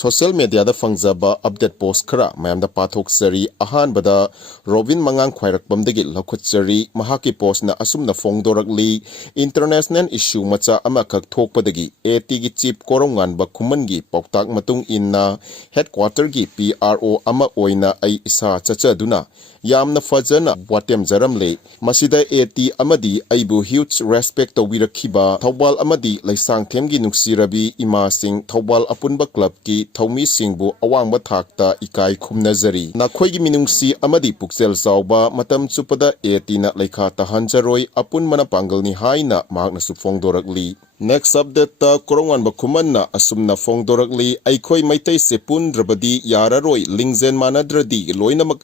Social media da fangjaba update post khara mayam da pathok sari ahan bada Robin mangang khwairak bamdagi lakhut sari mahaki post na asum na fongdorakli international issue macha ama kak thokpadagi AT gi chief korongan ba khumangi pauktak matung inna headquarter gi PRO ama oina ai isa chacha duna yamna fajana watem jaramle masida AT amadi aibu huge respect to wirakhiba thawbal amadi laisang themgi nuksirabi ima sing thawbal apunba club ki Thawmi singbu awang bathakta ikai khumnazari nakhoi gi minungsi amadi puksel sauba matam chupada etina leikha tahanjaroi apun mana pangalni haina mahakna su fongdorakli next update ta korongan ba khumanna asumna fongdorakli aikhoi maitai sepun drabadi yararoi lingzen manadradi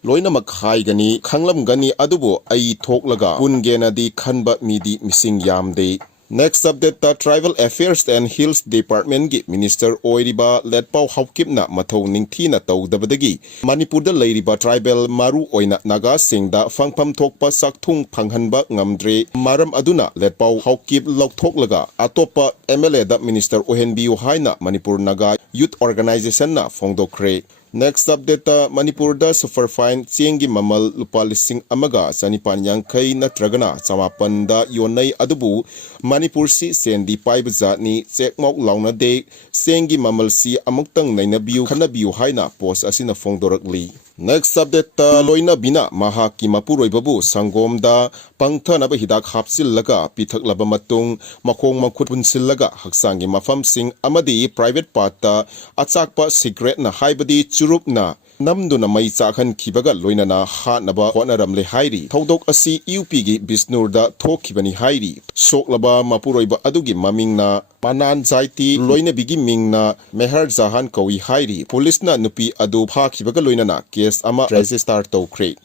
loinamak haigani khanglamgani adubo ai thoklaga pungena di khanba midi mising yamde. Next update ta Tribal Affairs and Hills Department gi Minister oiriba letpau haukipna mathau ningthina tawdabadagi Manipurda leiriba tribal maru oina Naga singda fangpham thokpa sakthung phanghanba ngamdre maram aduna letpau haukip lokthoklaga atopa MLA da Minister ohenbiu haina Manipur Naga Youth Organization na fongdokre. Next update ta Manipur da superfine chengi mamal lupa lising amaga sanipan yangkai natragana samapan da yonai adubu Manipur si sendi paibaza ni chekmok launa de sengi mamal si amuktang nainabiu khanabiu haina post asina fongdorakli. Next update ta loina bina mahaki mapuroi babu sangom da pangthana ba hidak hapsil laga pithak laba matung makhong makhut punsil laga haksangi mafam sing amadi private part ta achakpa secret na haibadi churupna namduna mai chakhan khibaga loinana hatnaba hotnarmle hairi thodok asi UP gi Bisnur da thokhibani hairi soklaba mapuroiba adugi mamingna panan jaiti loina bigi mingna Meher Jahan kawi hairi police na Nupi adu phakhibaga loinana case ama register tawkre.